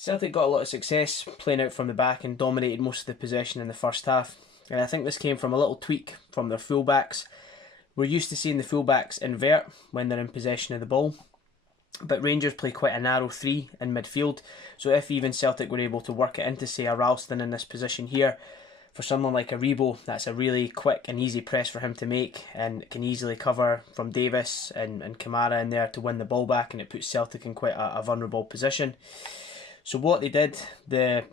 Celtic got a lot of success playing out from the back and dominated most of the possession in the first half. And I think this came from a little tweak from their fullbacks. We're used to seeing the fullbacks invert when they're in possession of the ball, but Rangers play quite a narrow three in midfield. So if even Celtic were able to work it into, say, a Ralston in this position here, for someone like Aribo, that's a really quick and easy press for him to make, and can easily cover from Davis and Kamara in there to win the ball back, and it puts Celtic in quite a vulnerable position. So what they did, the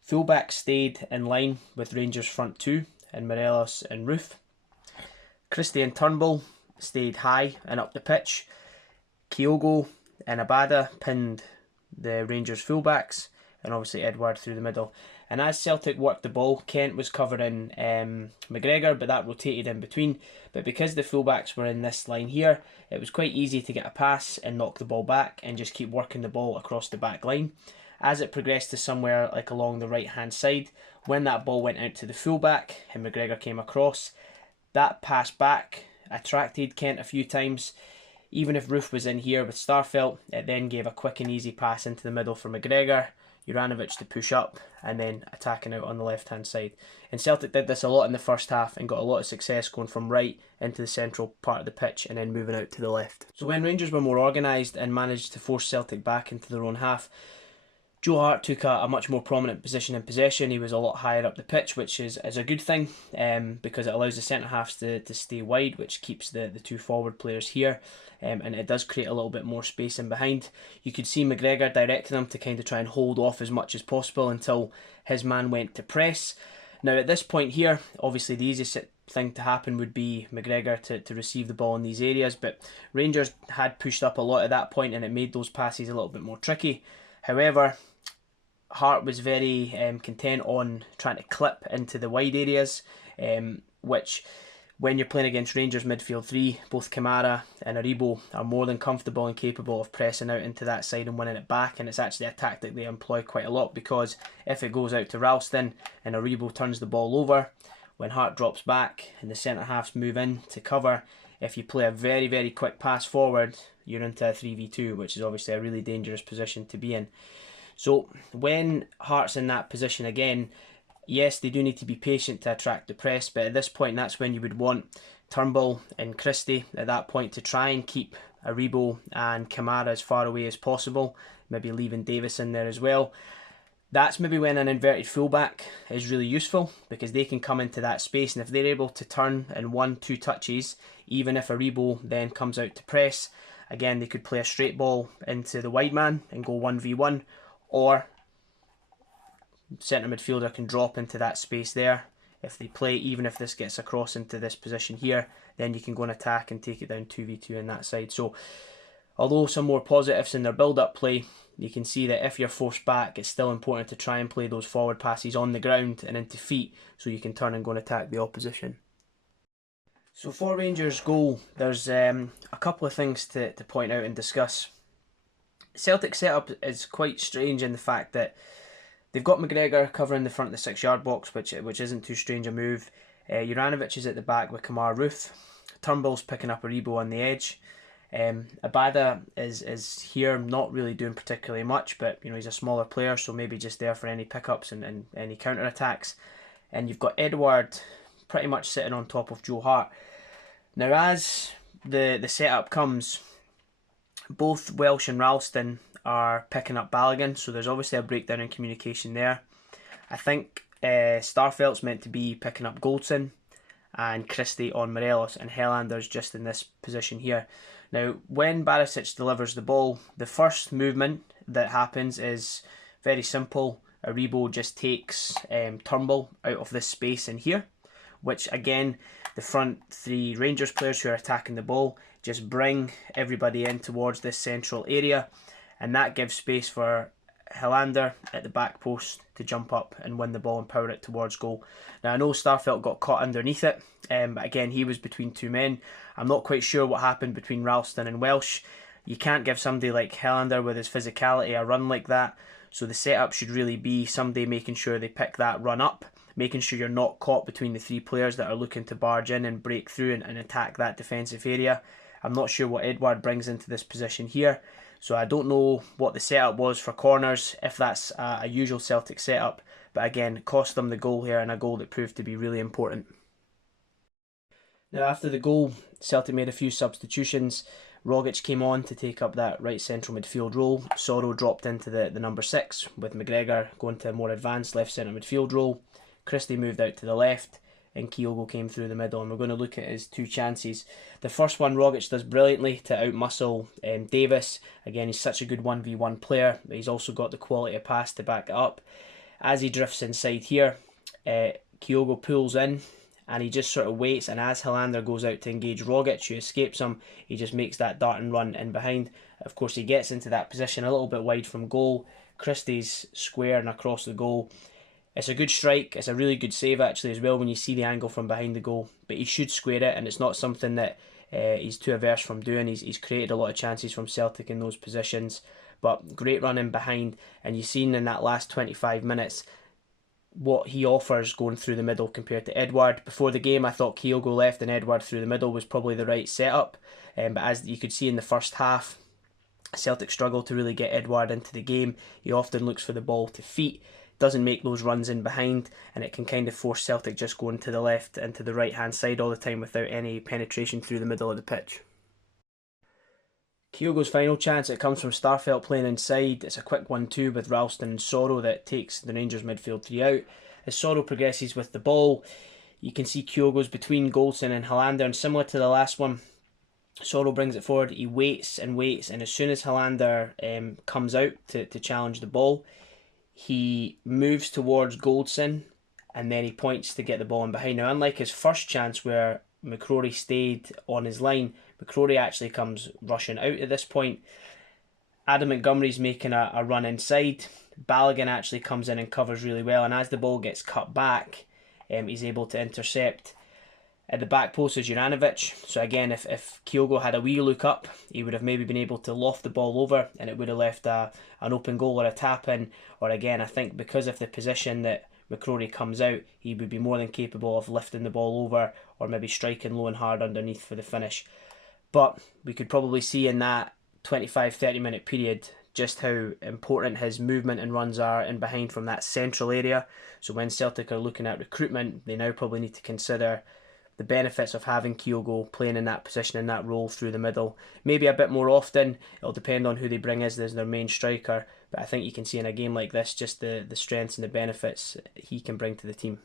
fullback stayed in line with Rangers' front two, and Morelos and Roof. Christie and Turnbull stayed high and up the pitch. Kyogo and Abada pinned the Rangers fullbacks, and obviously Edouard through the middle. And as Celtic worked the ball, Kent was covering McGregor, but that rotated in between. But because the fullbacks were in this line here, it was quite easy to get a pass and knock the ball back and just keep working the ball across the back line. As it progressed to somewhere like along the right hand side, when that ball went out to the fullback and McGregor came across, that pass back attracted Kent a few times. Even if Roof was in here with Starfelt, it then gave a quick and easy pass into the middle for McGregor, Juranovic to push up, and then attacking out on the left hand side. And Celtic did this a lot in the first half and got a lot of success going from right into the central part of the pitch and then moving out to the left. So when Rangers were more organised and managed to force Celtic back into their own half, Joe Hart took a much more prominent position in possession. He was a lot higher up the pitch, which is a good thing because it allows the centre-halves to stay wide, which keeps the two forward players here, and it does create a little bit more space in behind. You could see McGregor directing him to kind of try and hold off as much as possible until his man went to press. Now at this point here, obviously the easiest thing to happen would be McGregor to receive the ball in these areas, but Rangers had pushed up a lot at that point and it made those passes a little bit more tricky. However, Hart was very content on trying to clip into the wide areas, which when you're playing against Rangers midfield three, both Kamara and Aribo are more than comfortable and capable of pressing out into that side and winning it back, and it's actually a tactic they employ quite a lot, because if it goes out to Ralston and Aribo turns the ball over, when Hart drops back and the centre-halves move in to cover, if you play a very, very quick pass forward, you're into a 3v2, which is obviously a really dangerous position to be in. So when Hart's in that position again, yes, they do need to be patient to attract the press, but at this point that's when you would want Turnbull and Christie at that point to try and keep Aribo and Kamara as far away as possible, maybe leaving Davis in there as well. That's maybe when an inverted fullback is really useful, because they can come into that space, and if they're able to turn in 1-2 touches, even if Aribo then comes out to press, again they could play a straight ball into the wide man and go 1v1, or centre midfielder can drop into that space there. If they play, even if this gets across into this position here, then you can go and attack and take it down 2v2 on that side. So although some more positives in their build-up play, you can see that if you're forced back, it's still important to try and play those forward passes on the ground and into feet so you can turn and go and attack the opposition. So for Rangers' goal, there's a couple of things to point out and discuss. Celtic setup is quite strange in the fact that they've got McGregor covering the front of the 6-yard box, which isn't too strange a move. Juranovic is at the back with Kamara Roof. Turnbull's picking up Aribo on the edge. Abada is here, not really doing particularly much, but he's a smaller player, so maybe just there for any pickups and any counter attacks. And you've got Edouard pretty much sitting on top of Joe Hart. Now, as the setup comes, both Welsh and Ralston are picking up Balogun, so there's obviously a breakdown in communication there. I think Starfelt's meant to be picking up Goldson and Christie on Morelos, and Hellander's just in this position here. Now, when Barisic delivers the ball, the first movement that happens is very simple. Aribo just takes Turnbull out of this space in here, which again, the front three Rangers players who are attacking the ball just bring everybody in towards this central area, and that gives space for Helander at the back post to jump up and win the ball and power it towards goal. Now I know Starfelt got caught underneath it, but again he was between two men. I'm not quite sure what happened between Ralston and Welsh. You can't give somebody like Helander with his physicality a run like that, so the setup should really be somebody making sure they pick that run up, making sure you're not caught between the three players that are looking to barge in and break through and attack that defensive area. I'm not sure what Edouard brings into this position here, So I don't know what the setup was for corners, if that's a usual Celtic setup, but again, cost them the goal here, and a goal that proved to be really important. Now after the goal, Celtic made a few substitutions. Rogic came on to take up that right central midfield role. Soro dropped into the number 6, with McGregor going to a more advanced left centre midfield role. Christie moved out to the left, and Kyogo came through the middle, and we're going to look at his two chances. The first one Rogic does brilliantly to outmuscle Davis. Again, he's such a good 1v1 player, but he's also got the quality of pass to back it up. As he drifts inside here, Kyogo pulls in, and he just sort of waits, and as Helander goes out to engage Rogic, who escapes him, he just makes that dart and run in behind. Of course, he gets into that position a little bit wide from goal. Christie's squaring across the goal. It's a good strike. It's a really good save actually as well when you see the angle from behind the goal. But he should square it, and it's not something that he's too averse from doing. He's created a lot of chances from Celtic in those positions. But great run in behind, and you've seen in that last 25 minutes what he offers going through the middle compared to Edouard. Before the game, I thought Kyogo left and Edouard through the middle was probably the right setup. But as you could see in the first half, Celtic struggle to really get Edouard into the game. He often looks for the ball to feet, doesn't make those runs in behind, and it can kind of force Celtic just going to the left and to the right hand side all the time without any penetration through the middle of the pitch. Kyogo's final chance, it comes from Starfelt playing inside. It's a quick 1-2 with Ralston and Soro that takes the Rangers midfield 3 out. As Soro progresses with the ball, you can see Kyogo's between Goldson and Helander, and similar to the last one, Soro brings it forward, he waits and waits, and as soon as Helander comes out to challenge the ball, he moves towards Goldson, and then he points to get the ball in behind. Now, unlike his first chance where McCrory stayed on his line, McCrory actually comes rushing out at this point. Adam Montgomery's making a run inside. Balogun actually comes in and covers really well, and as the ball gets cut back, he's able to intercept. At the back post is Juranovic. So again, if Kyogo had a wee look up, he would have maybe been able to loft the ball over, and it would have left an open goal or a tap in. Or again, I think because of the position that McCrory comes out, he would be more than capable of lifting the ball over or maybe striking low and hard underneath for the finish. But we could probably see in that 25-30 minute period just how important his movement and runs are in behind from that central area. So when Celtic are looking at recruitment, they now probably need to consider the benefits of having Kyogo playing in that position, in that role through the middle. Maybe a bit more often. It'll depend on who they bring as their main striker. But I think you can see in a game like this just the strengths and the benefits he can bring to the team.